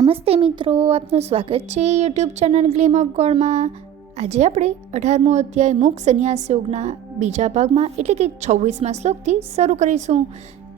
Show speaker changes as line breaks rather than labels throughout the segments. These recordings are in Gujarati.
નમસ્તે મિત્રો, આપનું સ્વાગત છે યુટ્યુબ ચેનલ ગ્લીમ ઓફ ગોળમાં. આજે આપણે અઢારમો અધ્યાય મુખ સંન્યાસ યોગના બીજા ભાગમાં, એટલે કે છવ્વીસમાં શ્લોકથી શરૂ કરીશું.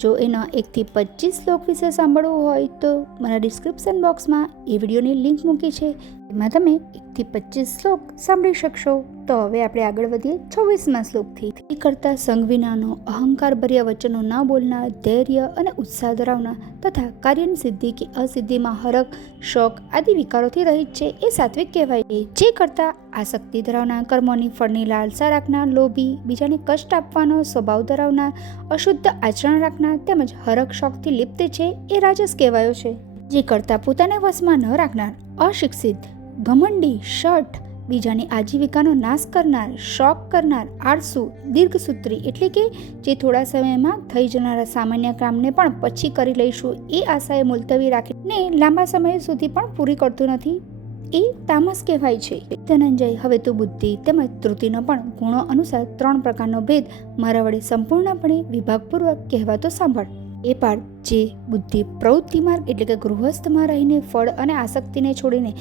જો એના એકથી પચીસ શ્લોક વિશે સાંભળવું હોય તો મારા ડિસ્ક્રિપ્શન બોક્સમાં એ વિડીયોની લિંક મૂકી છે. એમાં તમે એકથી પચીસ શ્લોક સાંભળી શકશો. તો હવે આપણે આગળ વધીએ છવ્વીસમાં શ્લોકથી. એ કરતાં સંઘવિનાનો અહંકાર ભર્યા વચનો ન બોલનાર, ધૈર્ય અને ઉત્સાહ ધરાવનાર તથા કાર્યની સિદ્ધિ કે અસિદ્ધિમાં હરક શોક આદિ વિકારોથી રહિત છે એ સાત્વિક કહેવાય. છે જે કરતા આસક્તિ ધરાવનાર, કર્મોની ફળની લાલસા રાખનાર, લોભી, બીજાને કષ્ટ આપવાનો સ્વભાવ ધરાવનાર, અશુદ્ધ આચરણ રાખનાર તેમજ હરક શોખથી લિપ્ત છે એ રાજસ કહેવાયો છે. જે કરતા પોતાને વશમાં ન રાખનાર, અશિક્ષિત ઘમંડી શર્ટ બીજાની આજીવિકાનો નાશ કરનાર, શોક કરનાર, આળસુ, દીર્ઘસૂત્રી એટલે કે જે થોડા સમયમાં થઈ જનારા સામાન્ય કામને પણ પછી કરી લઈશું. એ આશાએ મુલતવી રાખીને લાંબા સમય સુધી પણ પૂરી કરતું નથી. એ તામસ કહેવાય છે. ધનંજય, હવે તો બુદ્ધિ તેમજ ત્રુટિનો પણ ગુણો અનુસાર ત્રણ પ્રકારનો ભેદ મારા વડે સંપૂર્ણપણે વિભાગપૂર્વક કહેવાતો સાંભળ. એ પાર, જે બુદ્ધિ પ્રવૃત્તિ માર્ગ એટલે કે ગૃહસ્થમાં રહીને ફળ અને આસક્તિને છોડીને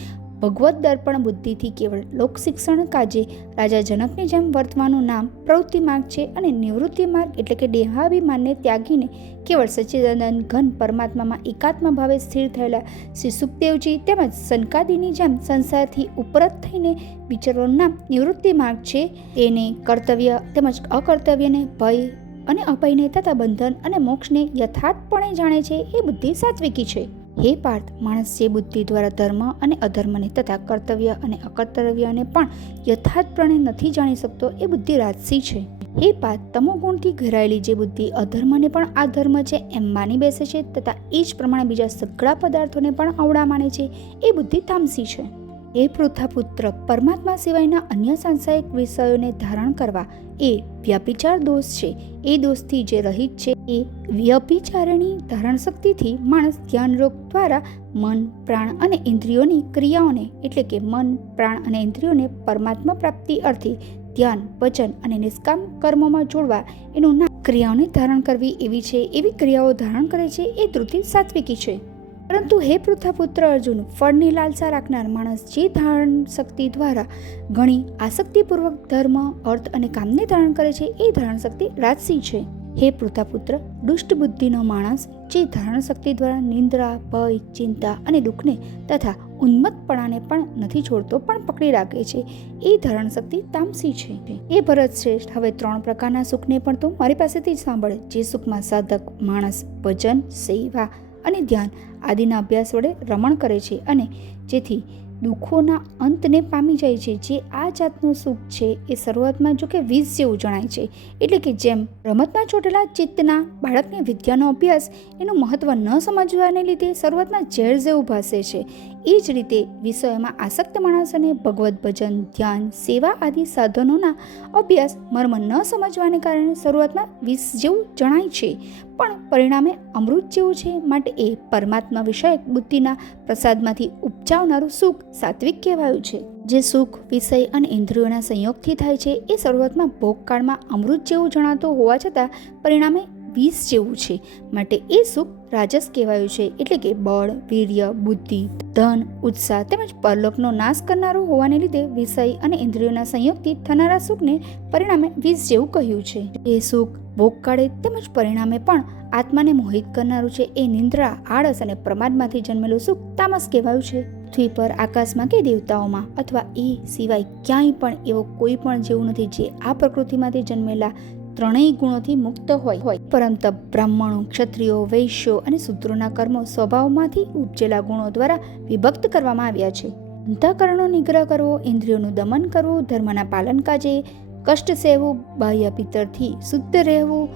ભગવત દર્પણ બુદ્ધિથી કેવળ લોક શિક્ષણ કાજે રાજા જનકની જેમ વર્તવાનું નામ પ્રવૃત્તિ માર્ગ છે અને નિવૃત્તિ માર્ગ એટલે કે દેહાભિમાનને ત્યાગીને કેવળ સચ્ચિદાનંદ ઘન પરમાત્મામાં એકાત્મ ભાવે સ્થિર થયેલા શ્રી સુખદેવજી તેમજ સનકાદીની જેમ સંસારથી ઉપરત થઈને વિચરવાનું નામ નિવૃત્તિ માર્ગ છે. તેને કર્તવ્ય તેમજ અકર્તવ્યને ભય અને અભયને તથા બંધન અને મોક્ષને યથાર્થપણે જાણે છે એ બુદ્ધિ સાત્વિકી છે. હે પાર્થ, માણસ જે બુદ્ધિ દ્વારા ધર્મ અને અધર્મને તથા કર્તવ્ય અને અકર્તવ્યને પણ યથાર્થપણે નથી જાણી શકતો, એ બુદ્ધિ રાજસી છે. હે પાર્થ, તમો ગુણથી ઘેરાયેલી જે બુદ્ધિ અધર્મને પણ આ ધર્મ છે, એમ માની બેસે છે તથા એ જ પ્રમાણે બીજા સઘળા પદાર્થોને પણ અવળા માને છે, એ બુદ્ધિ તામસી છે. એ પૃથાપુત્ર પરમાત્મા સિવાયના અન્ય સાંસારિક વિષયોને ધારણ કરવા એ વ્યભિચાર દોષ છે. એ દોષથી જે રહિત છે એ વ્યભિચારણી ધારણ શક્તિથી માણસ ધ્યાન રોગ દ્વારા મન, પ્રાણ અને ઇન્દ્રિયોની ક્રિયાઓને, એટલે કે મન, પ્રાણ અને ઇન્દ્રિયોને પરમાત્મા પ્રાપ્તિ અર્થે ધ્યાન, વચન અને નિષ્કામ કર્મોમાં જોડવા એનું નામ ક્રિયાઓને ધારણ કરવી એવી છે. એવી ક્રિયાઓ ધારણ કરે છે એ ત્રુતિ સાત્વિકી છે. પરંતુ હે પૃથાપુત્ર અર્જુન, ફળની લાલસા રાખનાર માણસ જે ધારણ શક્તિ દ્વારા ઘણી આસક્તિપૂર્વક ધર્મ, અર્થ અને કામને ધારણ કરે છે, એ ધારણ શક્તિ રાજસી છે. હે પૃથાપુત્ર દુષ્ટ બુદ્ધિનો માણસ જે ધારણ શક્તિ દ્વારા નિંદ્રા, ભય, ચિંતા અને દુઃખને તથા ઉન્મત્તપણાને પણ નથી છોડતો, પણ પકડી રાખે છે, એ ધારણ શક્તિ તામસી છે. એ ભરત શ્રેષ્ઠ, હવે ત્રણ પ્રકારના સુખને પણ તું મારી પાસેથી જ સાંભળે. જે સુખમાં સાધક, માણસ, ભજન, સેવા અને ધ્યાન આદિના અભ્યાસ વડે રમણ કરે છે અને જેથી દુઃખોના અંતને પામી જાય છે. જે આ જાતનું સુખ છે એ શરૂઆતમાં જો કે વીજ જેવું જણાય છે. એટલે કે જેમ રમતમાં ચોટેલા ચિત્તના બાળકને વિદ્યાનો અભ્યાસ એનું મહત્ત્વ ન સમજવાને લીધે શરૂઆતમાં ઝેર જેવું ભાસે છે. એ જ રીતે વિષયોમાં આસક્ત માણસોને ભગવદ્ ભજન, ધ્યાન, સેવા આદિ સાધનોના અભ્યાસ મર્મ ન સમજવાને કારણે શરૂઆતમાં વિષ જેવું જણાય છે. પણ પરિણામે અમૃત જેવું છે માટે એ પરમાત્મા વિષયક બુદ્ધિના પ્રસાદમાંથી ઉપજાવનારું સુખ સાત્વિક કહેવાયું છે. જે સુખ, વિષય અને ઇન્દ્રિયોના સંયોગથી થાય છે એ શરૂઆતમાં ભોગકાળમાં અમૃત જેવું જણાતું હોવા છતાં પરિણામે વિષ જેવું છે. માટે એ સુખ રાજસ કહેવાયું છે. એટલે કે બળ, વીર્ય, બુદ્ધિ, ધન, ઉત્સાહ તેમજ પરલોકનો નાશ કરનારો હોવાને લીધે વિષય અને ઇન્દ્રિયોના સંયોગથી થનારા સુખને પરિણામે વિષ જેવું કહ્યું છે. એ સુખ ભોગકાળે તેમજ પરિણામે પણ આત્માને મોહિત કરનારું છે. એ નિંદ્રા, આળસ અને પ્રમાદમાંથી જન્મેલું સુખ તામસ કહેવાયું છે. પૃથ્વી પર, આકાશમાં કે દેવતાઓમાં અથવા એ સિવાય ક્યાંય પણ એવો કોઈ પણ જેવું નથી જે આ પ્રકૃતિમાંથી જન્મેલા ત્રણેય ગુણોથી મુક્ત હોય. હોય પરંતુ બ્રાહ્મણો, ક્ષત્રિયો, વૈશ્યો અને શૂદ્રોના કર્મો સ્વભાવમાંથી ઉપજેલા ગુણો દ્વારા વિભક્ત કરવામાં આવ્યા છે. અંતઃકરણનો નિગ્રહ કરવો, ઇન્દ્રિયોનું દમન કરવું, ધર્મના પાલન કાજે, કષ્ટ સહેવું બાહ્ય પિત્તરથી શુદ્ધ રહેવું,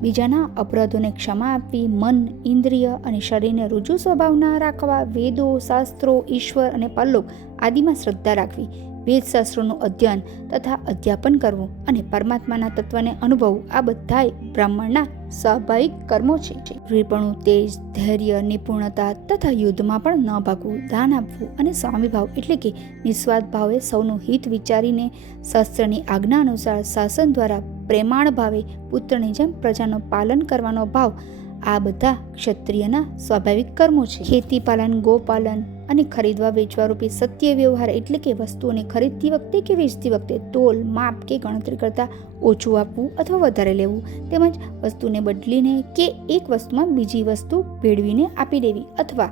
બીજાના અપરાધોને ક્ષમા આપવી, મન, ઇન્દ્રિય અને શરીરને રુજુ સ્વભાવના રાખવા, વેદો, શાસ્ત્રો, ઈશ્વર અને પરલોક આદિમાં શ્રદ્ધા રાખવી. વેદશાસ્ત્રોનું અધ્યયન તથા અધ્યાપન કરવું અને પરમાત્માના તત્વને અનુભવવું, આ બધાય બ્રાહ્મણના સ્વાભાવિક કર્મો છે. કૃપણું તેજ, ધૈર્ય, નિપુણતા તથા યુદ્ધમાં પણ ન ભાગવું, દાન આપવું અને સ્વામીભાવ એટલે કે નિસ્વાર્થ ભાવે સૌનું હિત વિચારીને શાસ્ત્રની આજ્ઞા અનુસાર શાસન દ્વારા પ્રેમાણ ભાવે પુત્રની જેમ પ્રજાનું પાલન કરવાનો ભાવ, આ બધા ક્ષત્રિયના સ્વાભાવિક કર્મો છે. ખેતી પાલન ગોપાલન અને ખરીદવા વેચવા રૂપી સત્ય વ્યવહાર એટલે કે વસ્તુઓને ખરીદતી વખતે કે વેચતી વખતે તોલ, માપ કે ગણતરી કરતાં ઓછું આપવું અથવા વધારે લેવું તેમજ વસ્તુને બદલીને કે એક વસ્તુમાં બીજી વસ્તુ ભેળવીને આપી દેવી અથવા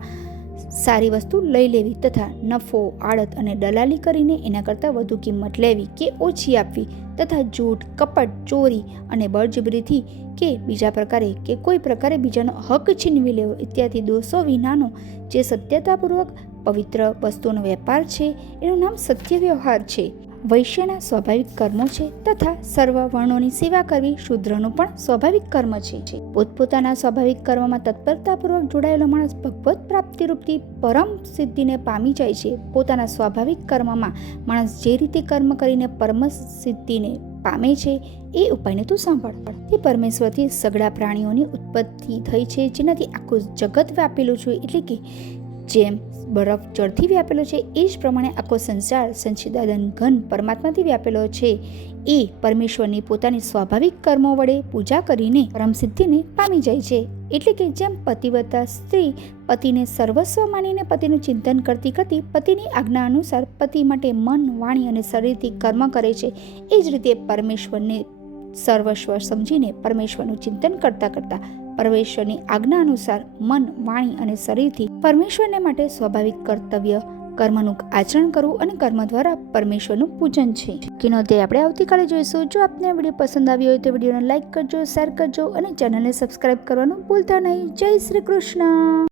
સારી વસ્તુ લઈ લેવી તથા નફો, આડત અને દલાલી કરીને એના કરતાં વધુ કિંમત લેવી કે ઓછી આપવી તથા જૂઠ, કપટ, ચોરી અને બળજબરીથી કે બીજા પ્રકારે કે કોઈ પ્રકારે બીજાનો હક છીનવી લેવો ઇત્યાદિ દોષો વિનાનો જે સત્યતાપૂર્વક પવિત્ર વસ્તુનો વેપાર છે, એનું નામ સત્ય વ્યવહાર છે. વૈશ્યના સ્વાભાવિક કર્મો છે તથા સર્વ વર્ણોની સેવા કરવી શૂદ્રનું પણ સ્વાભાવિક કર્મ છે. પોતપોતાના સ્વાભાવિક કર્મમાં તત્પરતાપૂર્વક જોડાયેલો માણસ ભગવત પ્રાપ્તિરૂપથી પરમ સિદ્ધિને પામી જાય છે. પોતાના સ્વાભાવિક કર્મમાં માણસ જે રીતે કર્મ કરીને પરમ સિદ્ધિને પામે છે, એ ઉપાયને તું સાંભળ. તે પરમેશ્વરથી સગડા પ્રાણીઓની ઉત્પત્તિ થઈ છે, જેનાથી આખું જગત વ્યાપેલું છે, એટલે કે જેમ બરફ જળથી વ્યાપેલો છે, એ જ પ્રમાણે આખો સંસાર સંચિદાદન ઘન પરમાત્માથી વ્યાપેલો છે. એ પરમેશ્વરની પોતાની સ્વાભાવિક કર્મો વડે પૂજા કરીને પરમસિદ્ધિને પામી જાય છે. એટલે કે જેમ પતિવ્રતા સ્ત્રી પતિને સર્વસ્વ માનીને પતિનું ચિંતન કરતી કરતી પતિની આજ્ઞા અનુસાર પતિ માટે મન, વાણી અને શરીરથી કર્મ કરે છે. એ જ રીતે પરમેશ્વરને સર્વસ્વ સમજીને પરમેશ્વરનું ચિંતન કરતા કરતા પરમેશ્વરની આજ્ઞા અનુસાર મન, વાણી અને શરીરથી પરમેશ્વરને માટે સ્વાભાવિક કર્તવ્ય, કર્મનું આચરણ કરવું અને કર્મ દ્વારા પરમેશ્વરનું પૂજન છે. કિનો તે આપણે આવતીકાલે જોઈશું. જો આપને વીડિયો પસંદ આવ્યો હોય તો વિડીયોને લાઈક કરજો, શેર કરજો અને ચેનલને સબસ્ક્રાઈબ કરવાનું ભૂલતા નહીં. જય શ્રી કૃષ્ણ!